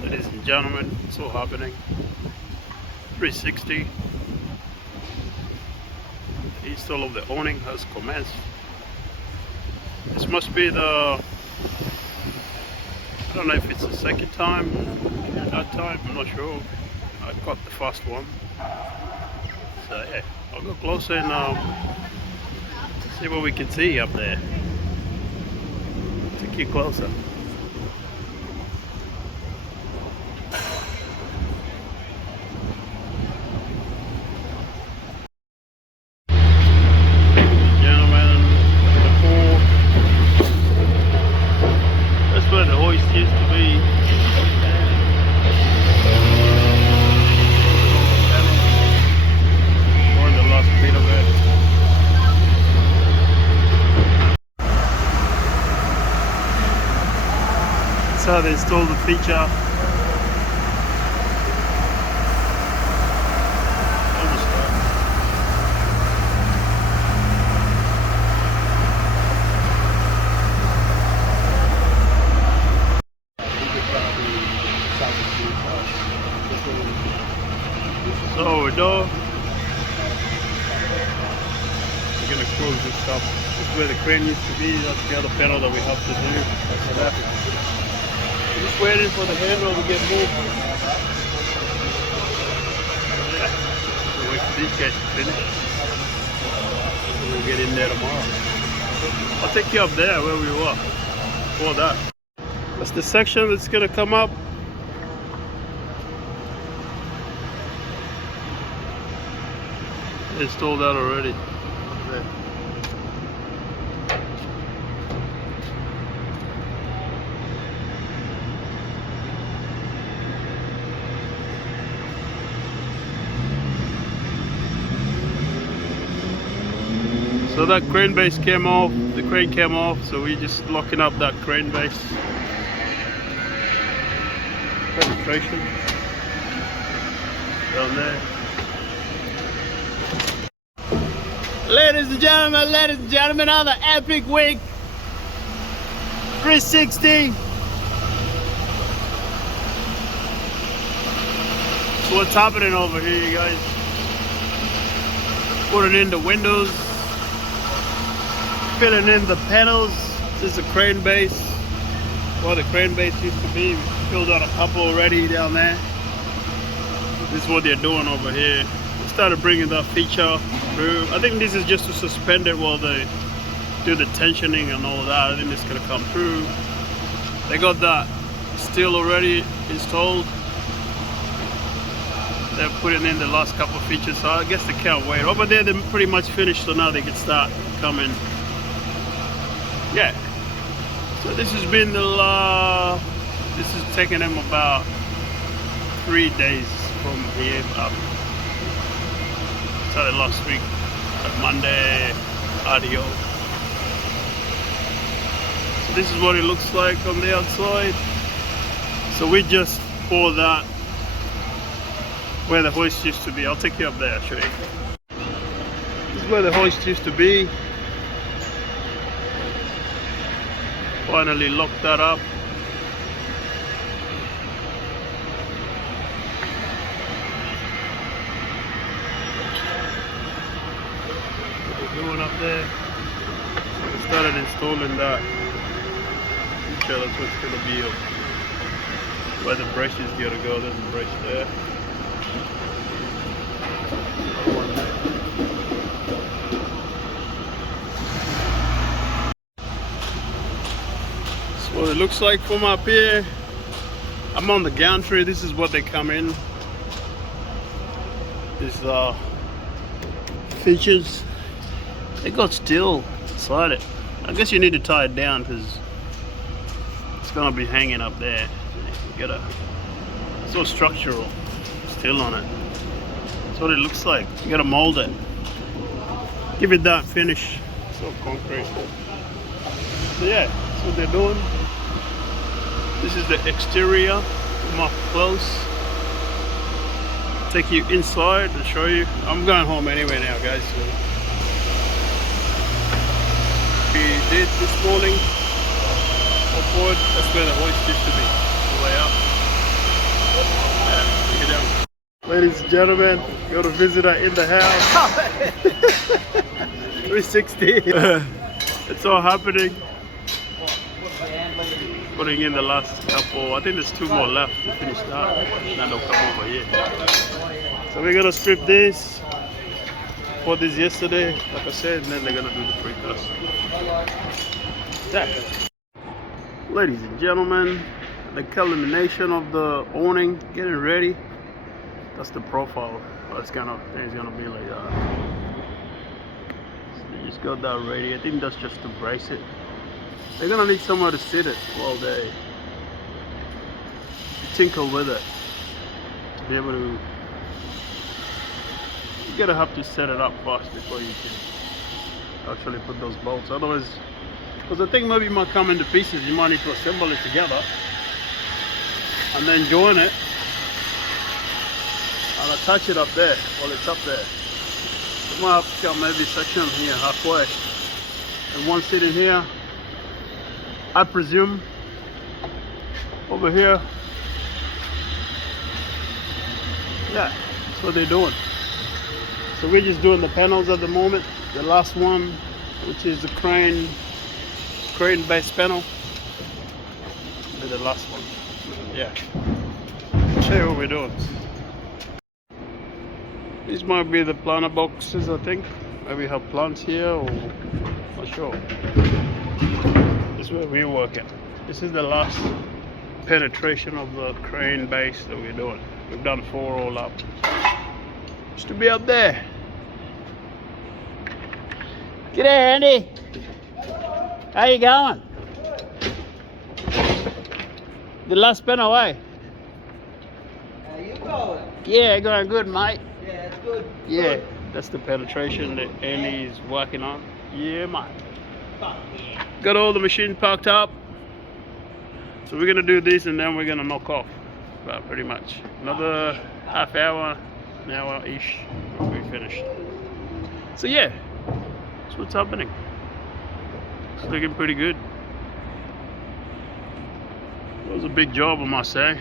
Ladies and gentlemen, it's all happening. 360. The install of the awning has commenced. This must be I don't know if it's the second time, that time, I'm not sure. I caught the first one. So yeah, I'll go closer and see what we can see up there. Take you closer. Gentlemen, the pool. That's where the hoist used to be. Or the last bit of it. That's how they installed the feature. So we're done. We're gonna close this up. This is where the crane used to be. That's the other panel that we have to do. That's that. We're just waiting for the handle to get moved. Yeah. We'll wait for these guys to finish. We'll get in there tomorrow. I'll take you up there where we were before that. That's the section that's gonna come up. Installed that already. There. So that crane base came off, the crane came off, so we're just locking up that crane base. Penetration down there. Ladies and gentlemen, another epic week. 360. So what's happening over here, you guys? Putting in the windows, filling in the panels. This is a crane base. Well, the crane base used to be. We filled out a couple already down there. This is what they're doing over here. We started bringing that feature through. I think this is just to suspend it while they do the tensioning and all that. I think it's gonna come through. They got that steel already installed. They're putting in the last couple of features, so I guess they can't wait. Over there, they're pretty much finished, so now they can start coming. Yeah. So this has been this is taking them about 3 days from here up. Started last week, Monday, audio. So this is what it looks like on the outside. So we just pour that where the hoist used to be. I'll take you up there, I'll show you. This is where the hoist used to be. Finally locked that up. What we're doing up there. We started installing that. Feature, that's what's gonna be where the brush is gonna go. There's a brush there. That's what it looks like from up here. I'm on the gantry. This is what they come in. These features. They got steel inside it. I guess you need to tie it down because it's gonna be hanging up there. You gotta, it's so structural, steel on it. That's what it looks like. You gotta mold it. Give it that finish. It's all concrete. So yeah, that's what they're doing. This is the exterior. Come up close. Take you inside and show you. I'm going home anyway now, guys. So we did this morning. Forward. That's where the hoist used to be. All the way up. Ladies and gentlemen, got a visitor in the house. 360. It's all happening. Putting in the last couple. I think there's 2 more left to finish that. And then they'll come over here. So we're gonna strip this. Bought this yesterday, like I said, and then they're gonna do the precast. Yeah. Ladies and gentlemen, the culmination of the awning getting ready. That's the profile. It's gonna be like that. So they just got that ready. I think that's just to brace it. They're gonna need somewhere to sit it while they tinkle with it to be able to. You're gonna have to set it up first before you can actually put those bolts. Otherwise, because the thing maybe might come into pieces, you might need to assemble it together and then join it and attach it up there while it's up there. You might have to come maybe section here halfway and one sitting here. I presume over here. Yeah, that's what they're doing. So we're just doing the panels at the moment. The last one, which is the crane base panel. And the last one. Yeah. I'll show you what we're doing. These might be the planter boxes, I think. Maybe we have plants here, or not sure. This is where we're working. This is the last penetration of the crane base that we're doing. We've done 4 all up. Used to be up there. G'day, Andy. How you going? The last been away. How you going? Yeah, going good, mate. Yeah, it's good. Yeah, Good. that's the penetration that Andy's working on. Yeah, mate. Fuck yeah. Got all the machines parked up. So we're gonna do this and then we're gonna knock off. Pretty much. Another half hour, an hour-ish, we'll be finished. So yeah, that's what's happening. It's looking pretty good. It was a big job, I must say.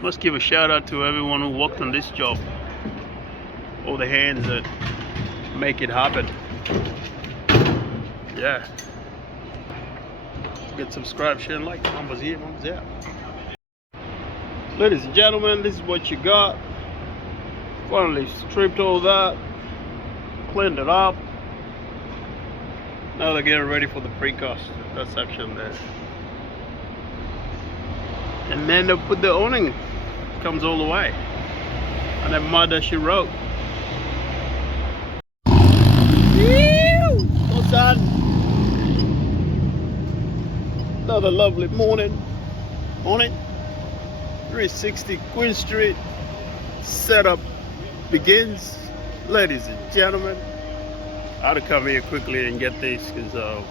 Must give a shout out to everyone who worked on this job. All the hands that make it happen. Yeah. Get subscribe, share, and like. Numbers here, numbers out. Ladies and gentlemen, this is what you got. Finally stripped all that, cleaned it up. Now they're getting ready for the precast, that section there. And then they'll put the awning, comes all the way. And then mud that she wrote. What's that? Another lovely morning. 360 Queen Street. Setup begins. Ladies and gentlemen, I had to come here quickly and get these because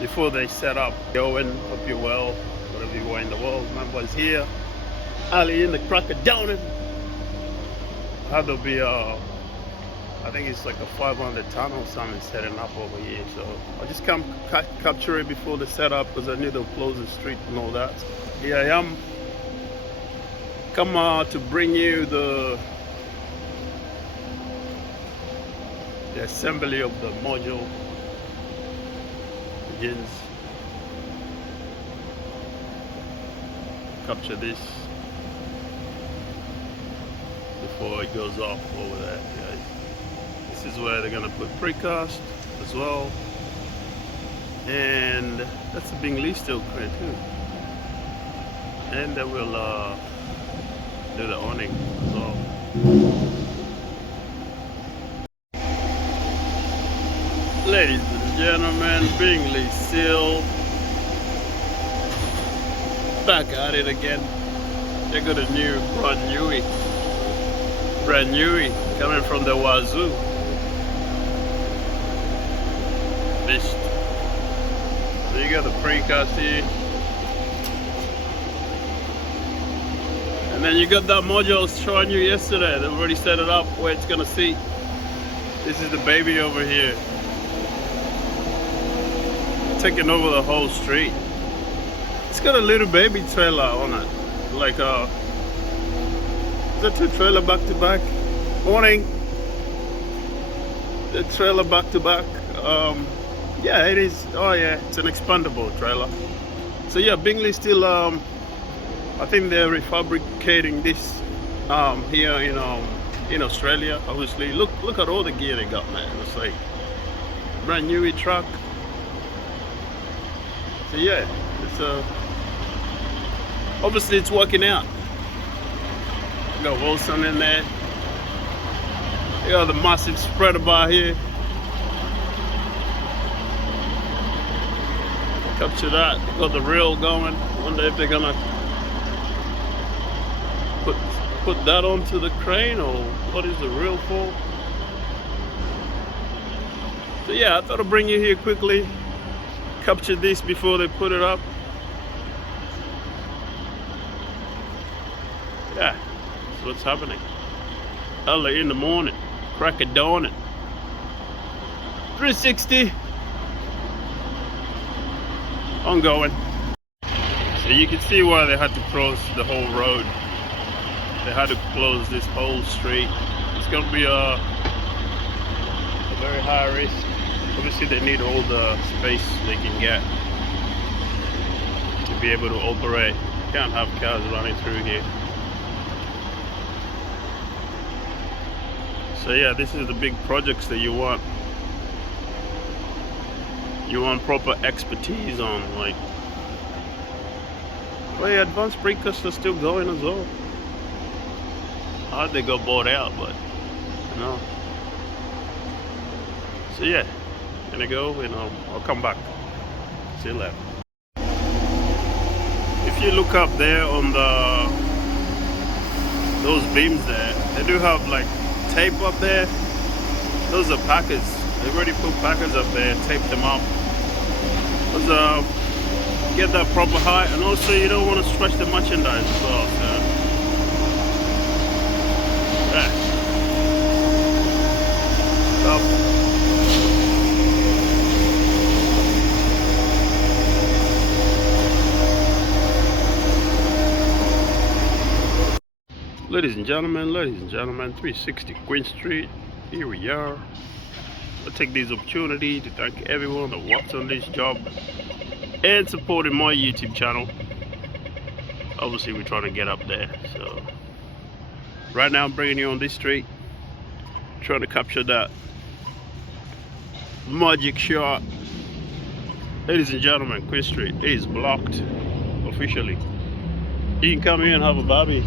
before they set up, going, hope you're well, whatever you are in the world. My boy's here, Ali in the crack of downing. There'll be I think it's like a 500 ton or something setting up over here. So I'll just come capture it before the setup because I knew they'll close the street and all that. So here I am. Come to bring you the assembly of the module. Begins. Capture this before it goes off over there, guys. This is where they're gonna put precast as well, and that's a Bingley steel crane too. And they will do the awning as well. Ladies and gentlemen, Bingley steel back at it again. They got a new brand newy coming from the wazoo. Missed. So you got the precast here, and then you got that module I was showing you yesterday. They've already set it up where it's gonna sit. This is the baby over here, taking over the whole street. It's got a little baby trailer on it, like The two trailer back to back. Awning. The trailer back to back. Yeah, it is. Oh yeah, it's an expandable trailer. So yeah, Bingley still. I think they're refabricating this here in Australia. Obviously, look at all the gear they got, man. It's like brand new truck. So yeah, it's obviously it's working out. Got Wilson in there. You got the massive spreader bar here. Capture that. Got the reel going. Wonder if they're gonna put that onto the crane, or what is the reel for? So yeah, I thought I'd bring you here quickly. Capture this before they put it up. Yeah, that's what's happening. Early in the morning, crack of dawning. 360. Ongoing. So you can see why they had to close the whole road. They had to close this whole street. It's going to be a very high risk. Obviously they need all the space they can get to be able to operate. Can't have cars running through here. So yeah, this is the big projects that you want. You want proper expertise on, like. Well, yeah, advanced breakers are still going as well. How'd they got bought out, but no. So yeah, gonna go and I'll come back. See you later. If you look up there on those beams there, they do have like tape up there. Those are packers. They've already put packers up there, taped them up. Get that proper height, and also you don't want to stretch the merchandise as well. So yeah. Ladies and gentlemen, 360 Queen Street, here we are. I take this opportunity to thank everyone that works on this job and supporting my YouTube channel. Obviously we're trying to get up there, so right now I'm bringing you on this street, trying to capture that magic shot. Ladies and gentlemen, Queen Street is blocked officially. You can come here and have a barbie.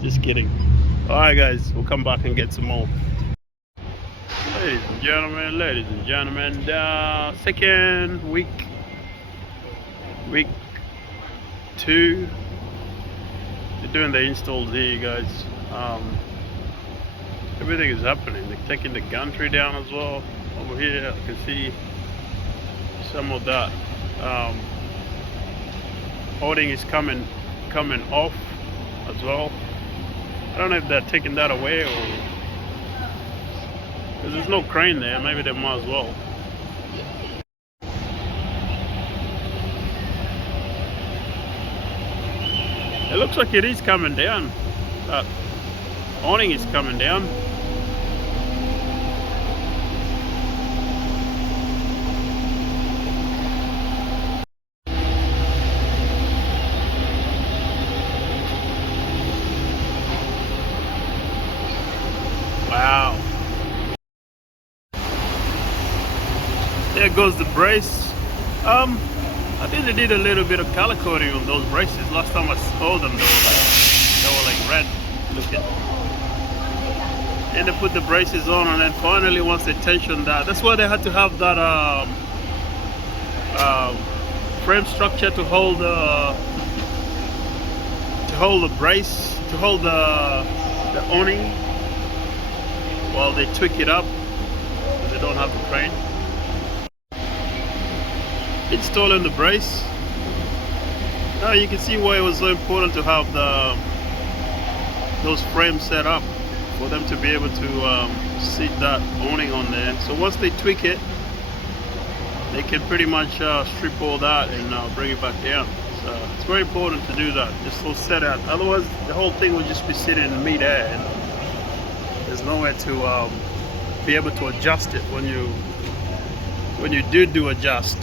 Just kidding. Alright guys, we'll come back and get some more. Ladies and gentlemen, second week 2. They're doing the installs here, guys. Everything is happening. They're taking the gantry down as well. Over here, I can see some of that. Awning is coming off as well. I don't know if they're taking that away or. Because there's no crane there, maybe they might as well. It looks like it is coming down. That awning is coming down. Wow. There goes the brace. I think they did a little bit of color coding on those braces. Last time I saw them, they were like red looking. And they put the braces on, and then finally once they tensioned that's why they had to have that frame structure to hold the brace, to hold the awning while they tweak it up, because they don't have the crane. Installing the brace. Now you can see why it was so important to have those frames set up for them to be able to sit that awning on there. So once they tweak it, they can pretty much strip all that and bring it back down. So it's very important to do that. Just all set out. Otherwise, the whole thing will just be sitting in mid-air, and there's nowhere to be able to adjust it when you do adjust.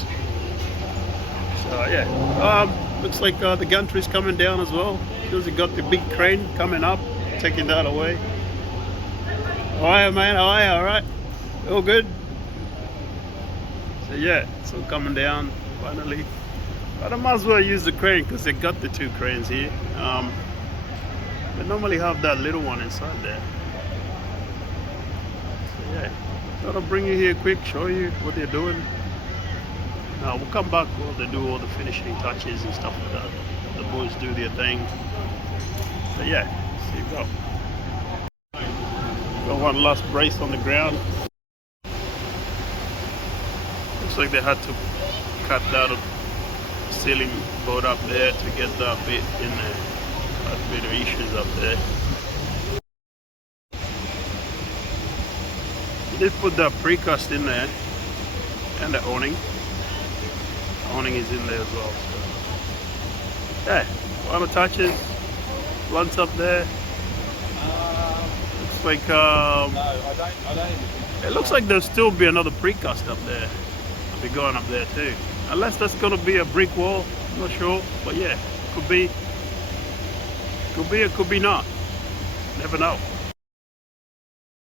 So yeah, looks like the gantry's coming down as well. Because it got the big crane coming up, taking that away. How are you, man? How are you? All right? All good? So yeah, it's all coming down finally. But I might as well use the crane because they got the two cranes here. They normally have that little one inside there. So yeah, thought I'll bring you here quick, show you what they're doing. Now we'll come back while they do all the finishing touches and stuff like that. The boys do their thing. But yeah, so you go. Got one last brace on the ground. Looks like they had to cut that ceiling board up there to get that bit in there. Quite a bit of issues up there. They put that precast in there and the awning. The awning is in there as well. So yeah, final touches. Blunts up there. Looks like No, I don't. it looks like there'll still be another precast up there. I'll be going up there too. Unless that's gonna be a brick wall, I'm not sure. But yeah, could be. Could be or could be not. Never know.